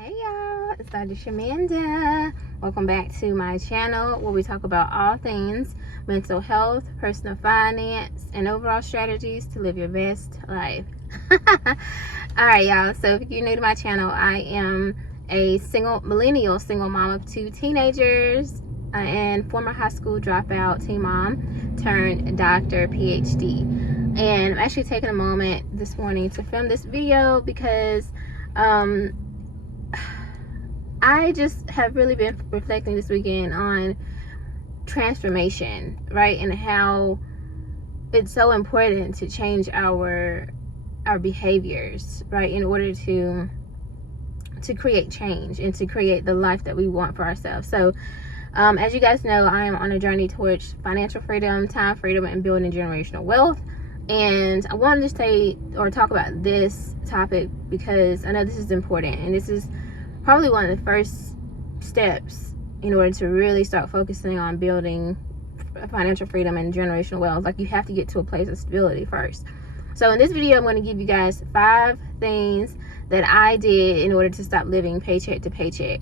Hey y'all, it's Dr. Shamanda. Welcome back to my channel where we talk about all things mental health, personal finance, and overall strategies to live your best life. Alright y'all, so if you're new to my channel, I am a millennial single mom of 2 teenagers and former high school dropout teen mom turned doctor, PhD. And I'm actually taking a moment this morning to film this video because I just have really been reflecting this weekend on transformation, right? And how it's so important to change our behaviors, right? In order to create change and to create the life that we want for ourselves. So as you guys know, I am on a journey towards financial freedom, time freedom, and building generational wealth. And I wanted to say or talk about this topic because I know this is important, and this is probably one of the first steps in order to really start focusing on building financial freedom and generational wealth. Like, you have to get to a place of stability first. So in this video, I'm going to give you guys 5 things that I did in order to stop living paycheck to paycheck.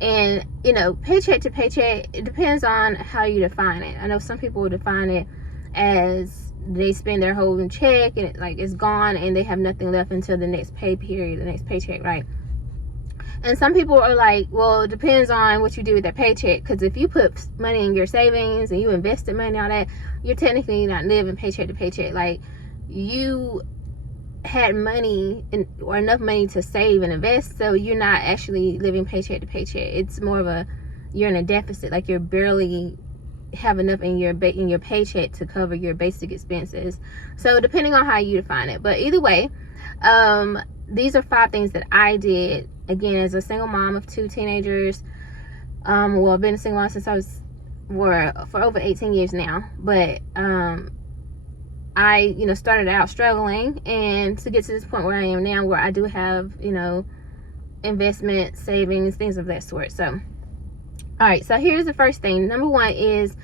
And you know, paycheck to paycheck, it depends on how you define it. I know some people will define it as they spend their whole check and it's gone and they have nothing left until the next pay period, the next paycheck, right? And some people are like, well, it depends on what you do with that paycheck, because if you put money in your savings and you invested money on that, you're technically not living paycheck to paycheck. Like, you had money or enough money to save and invest, so you're not actually living paycheck to paycheck. It's more of you're in a deficit, like you're barely have enough in your paycheck to cover your basic expenses. So depending on how you define it, but either way, these are 5 things that I did, again, as a single mom of 2 teenagers. Well, I've been a single mom since I was for over 18 years now, but I started out struggling, and to get to this point where I am now, where I do have investment, savings, things of that sort. So all right, so here's the first thing. Number 1 is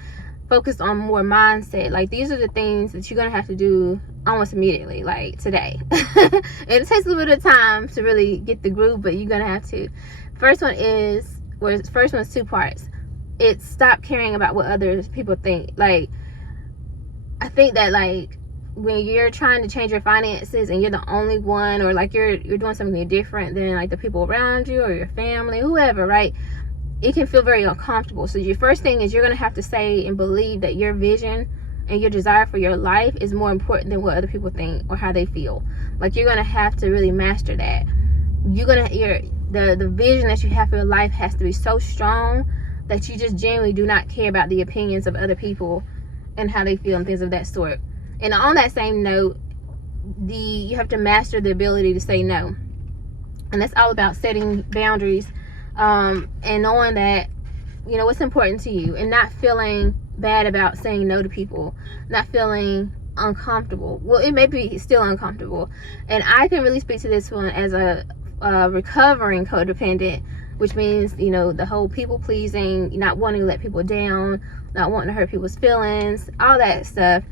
focus on more mindset. Like, these are the things that you're gonna have to do almost immediately, like today. It takes a little bit of time to really get the groove, but you're gonna have to. First one's 2 parts. It's stop caring about what other people think. Like, I think that, like, when you're trying to change your finances and you're the only one, or like you're doing something different than like the people around you or your family, whoever, right? It can feel very uncomfortable. So your first thing is you're going to have to say and believe that your vision and your desire for your life is more important than what other people think or how they feel. Like, you're going to have to really master that. The vision that you have for your life has to be so strong that you just genuinely do not care about the opinions of other people and how they feel and things of that sort. And on that same note, you have to master the ability to say no. And that's all about setting boundaries, and knowing that what's important to you, and not feeling bad about saying no to people, not feeling uncomfortable. Well, it may be still uncomfortable, and I can really speak to this one as a recovering codependent, which means the whole people pleasing, not wanting to let people down, not wanting to hurt people's feelings, all that stuff.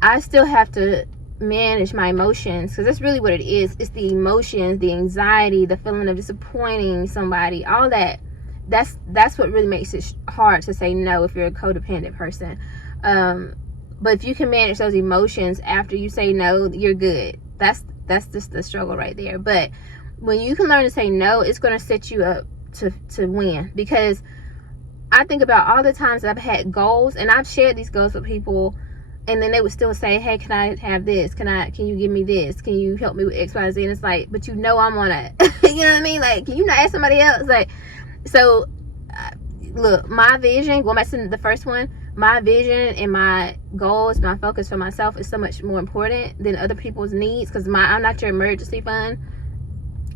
I still have to manage my emotions, because that's really what it is. It's the emotions, the anxiety, the feeling of disappointing somebody, all that. That's what really makes it hard to say no if you're a codependent person. But if you can manage those emotions after you say no, you're good. That's just the struggle right there. But when you can learn to say no, it's going to set you up to win. Because I think about all the times I've had goals, and I've shared these goals with people, and then they would still say, hey, can I have this? Can you give me this? Can you help me with X, Y, Z? And it's like, but I'm on it. You know what I mean? Like, can you not ask somebody else? Like, so look, my vision, going back to the first one, my vision and my goals, my focus for myself is so much more important than other people's needs, because I'm not your emergency fund,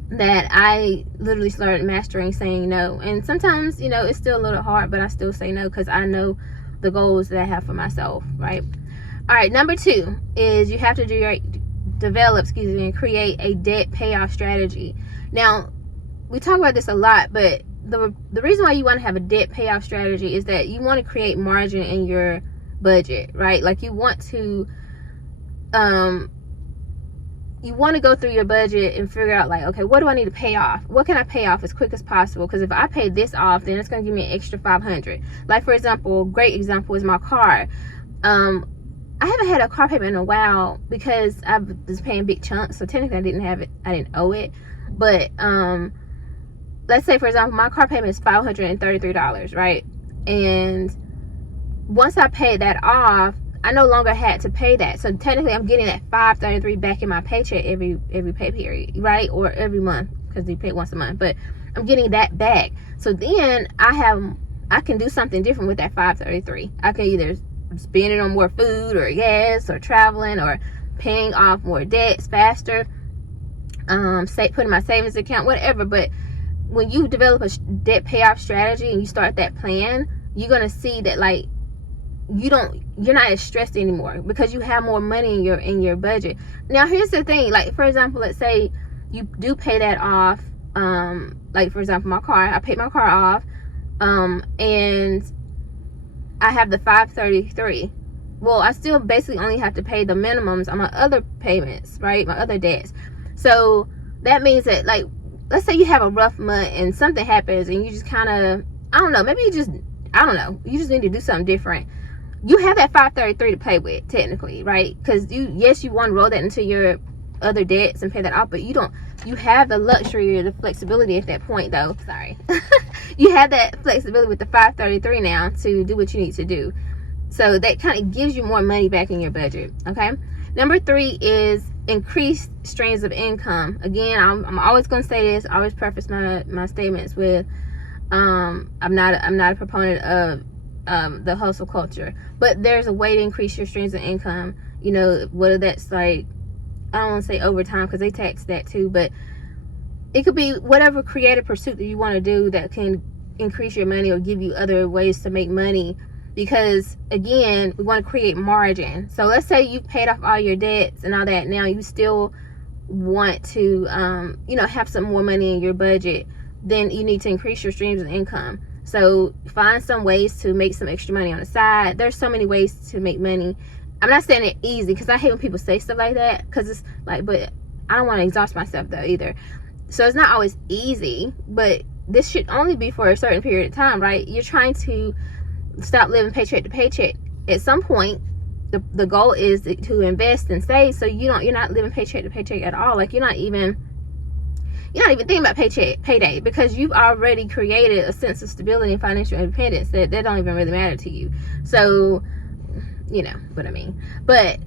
that I literally started mastering saying no. And sometimes, it's still a little hard, but I still say no because I know the goals that I have for myself, right? All right, number 2 is you have to develop and create a debt payoff strategy. Now, we talk about this a lot, but the reason why you want to have a debt payoff strategy is that you want to create margin in your budget, right? Like, you want to you want to go through your budget and figure out, like, okay, what do I need to pay off? What can I pay off as quick as possible? Because if I pay this off, then it's going to give me an extra $500. Like, for example, great example is my car. I haven't had a car payment in a while because I was paying big chunks, so technically I didn't owe it. But let's say, for example, my car payment is $533, right? And once I paid that off, I no longer had to pay that. So technically I'm getting that $533 back in my paycheck every pay period, right? Or every month, because they pay once a month. But I'm getting that back. So then I can do something different with that $533. I can either spend it on more food or gas or traveling or paying off more debts faster, putting my savings account, whatever. But when you develop a debt payoff strategy and you start that plan, you're gonna see that, like, you're not as stressed anymore because you have more money in your budget. Now here's the thing, like, for example, let's say you do pay that off, like, for example, my car, I paid my car off, and I have the $533. Well, I still basically only have to pay the minimums on my other payments, right? My other debts. So that means that, like, let's say you have a rough month and something happens and you just kind of, I don't know, maybe you just need to do something different. You have that $533 to play with, technically, right? Because you want to roll that into your other debts and pay that off, but you have the luxury or the flexibility at that point, though. Sorry. You have that flexibility with the $533 now to do what you need to do. So that kind of gives you more money back in your budget, okay? Number 3 is increased streams of income. Again, I'm always going to say this. I always preface my statements with, I'm not a proponent of the hustle culture, but there's a way to increase your streams of income. You know, whether that's, like, I don't want to say overtime because they tax that too, but it could be whatever creative pursuit that you want to do that can increase your money or give you other ways to make money. Because again, we want to create margin. So let's say you've paid off all your debts and all that. Now you still want to have some more money in your budget. Then you need to increase your streams of income. So find some ways to make some extra money on the side. There's so many ways to make money. I'm not saying it easy, because I hate when people say stuff like that, because it's like, but I don't want to exhaust myself though either. So it's not always easy, but this should only be for a certain period of time, right? You're trying to stop living paycheck to paycheck. At some point, the goal is to invest and save, so you're not living paycheck to paycheck at all. Like, you're not even thinking about payday, because you've already created a sense of stability and financial independence that don't even really matter to you. So, you know what I mean. But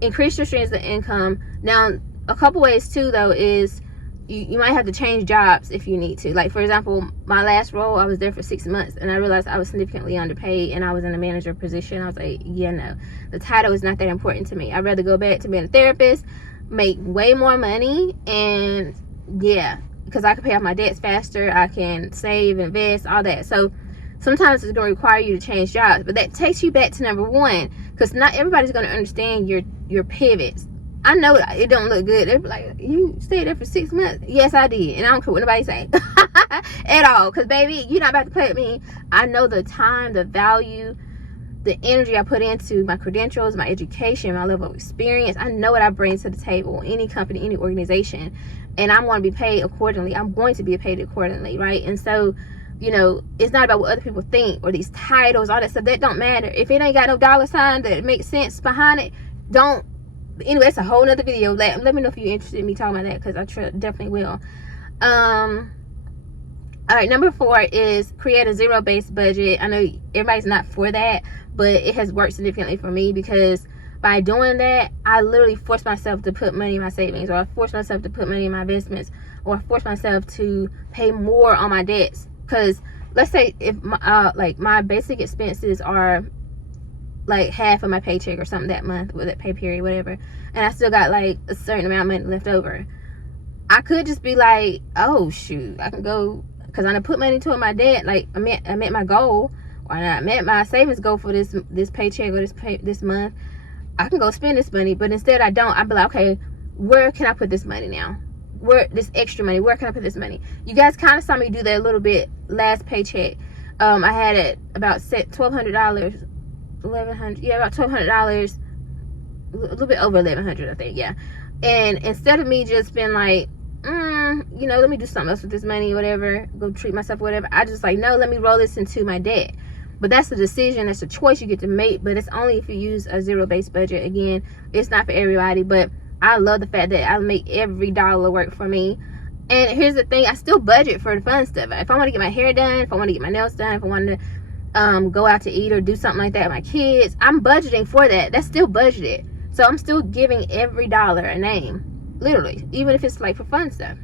increase your streams of income. Now, a couple ways too, though, is you might have to change jobs if you need to. Like, for example, my last role, I was there for 6 months and I realized I was significantly underpaid and I was in a manager position. I was like, yeah, no, the title is not that important to me. I'd rather go back to being a therapist, make way more money, and yeah, because I can pay off my debts faster, I can save, invest, all that. So sometimes it's going to require you to change jobs, but that takes you back to number 1, because not everybody's going to understand your pivots. I know it don't look good. They're like, you stayed there for 6 months. Yes, I did, and I don't care what nobody say at all, because baby, you're not about to play with me. I know the time, the value, the energy I put into my credentials, my education, my level of experience. I know what I bring to the table, any company, any organization, and I'm going to be paid accordingly. I'm going to be paid accordingly, right? And so, you know, it's not about what other people think or these titles, all that stuff. That don't matter. If it ain't got no dollar sign that makes sense behind it, don't. Anyway, it's a whole nother video. Let me know if you're interested in me talking about that, because I definitely will. All right, number 4 is create a zero-based budget. I know everybody's not for that, but it has worked significantly for me, because by doing that, I literally force myself to put money in my savings, or I force myself to put money in my investments, or I force myself to pay more on my debts. Because let's say if my basic expenses are like half of my paycheck or something that month, with that pay period, whatever, and I still got like a certain amount of money left over, I could just be like, oh shoot, I can go, because I put money toward my debt. Like, I met my goal, or I met my savings goal for this paycheck or this month. I can go spend this money, but instead I don't. I'd be like, okay, where can I put this money now? This extra money, where can I put this money? You guys kind of saw me do that a little bit last paycheck. I had it about $1,200, $1,100, yeah, about $1,200, a little bit over $1,100, I think, yeah. And instead of me just being like, you know, let me do something else with this money, whatever, go treat myself, whatever, I just like, no, let me roll this into my debt. But that's a decision, that's a choice you get to make, but it's only if you use a zero-based budget. Again, it's not for everybody, but I love the fact that I make every dollar work for me. And here's the thing, I still budget for the fun stuff. If I want to get my hair done, if I want to get my nails done, if I want to go out to eat or do something like that with my kids, I'm budgeting for that. That's still budgeted. So I'm still giving every dollar a name, literally, even if it's like for fun stuff.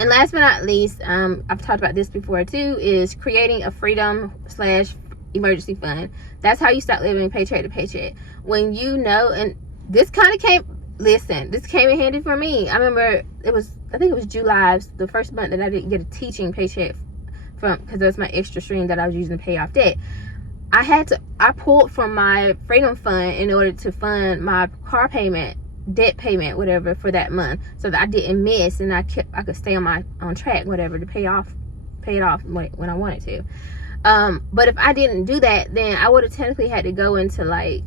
And last but not least, I've talked about this before too, is creating a freedom/emergency fund. That's how you start living paycheck to paycheck. When you know, and this kind of came in handy for me. I remember I think it was July, the first month that I didn't get a teaching paycheck from, because that's my extra stream that I was using to pay off debt. I pulled from my freedom fund in order to fund my car payment, debt payment, whatever, for that month, so that I didn't miss, and I could stay on track, whatever, to pay it off when I wanted to. But if I didn't do that, then I would have technically had to go into, like,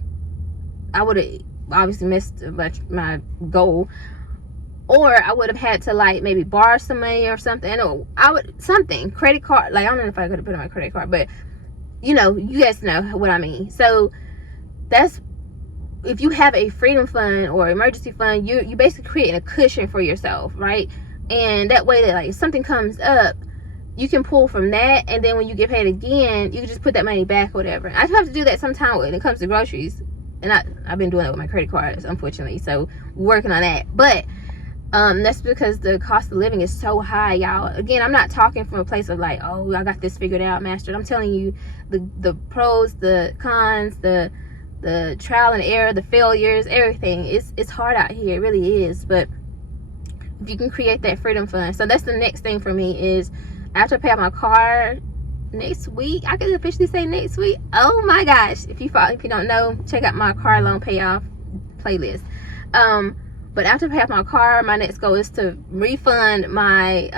I would have obviously missed my goal, or I would have had to, like, maybe borrow some money or something, or credit card, like, I don't know if I could have put on my credit card, but you know, you guys know what I mean. So that's, if you have a freedom fund or emergency fund, you basically creating a cushion for yourself, right? And that way that, like, if something comes up, you can pull from that, and then when you get paid again, you can just put that money back or whatever. I have to do that sometime when it comes to groceries, and I've been doing it with my credit cards, unfortunately, so working on that. But that's because the cost of living is so high, y'all. Again, I'm not talking from a place of like, oh, I got this figured out, mastered. I'm telling you the pros, the cons, the trial and error, the failures, everything. It's hard out here, it really is. But if you can create that freedom fund, so that's the next thing for me, is after I pay off my car next week, I can officially say next week. Oh my gosh, if you don't know, check out my car loan payoff playlist. But after I pay off my car, my next goal is to refund my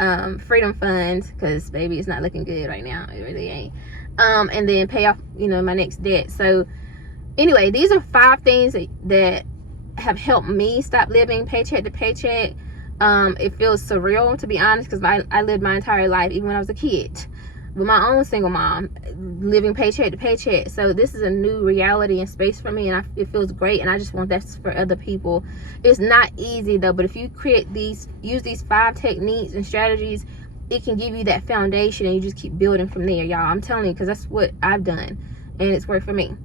freedom fund, because baby, it's not looking good right now. It really ain't. And then pay off, you know, my next debt. So anyway, these are 5 things that have helped me stop living paycheck to paycheck. It feels surreal, to be honest, because I lived my entire life, even when I was a kid, with my own single mom, living paycheck to paycheck. So this is a new reality and space for me, and it feels great, and I just want that for other people. It's not easy though, but if you use these 5 techniques and strategies, it can give you that foundation, and you just keep building from there, y'all. I'm telling you, because that's what I've done, and it's worked for me.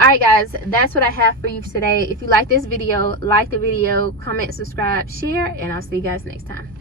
All right, guys, that's what I have for you today. If you like this video, like the video, comment, subscribe, share, and I'll see you guys next time.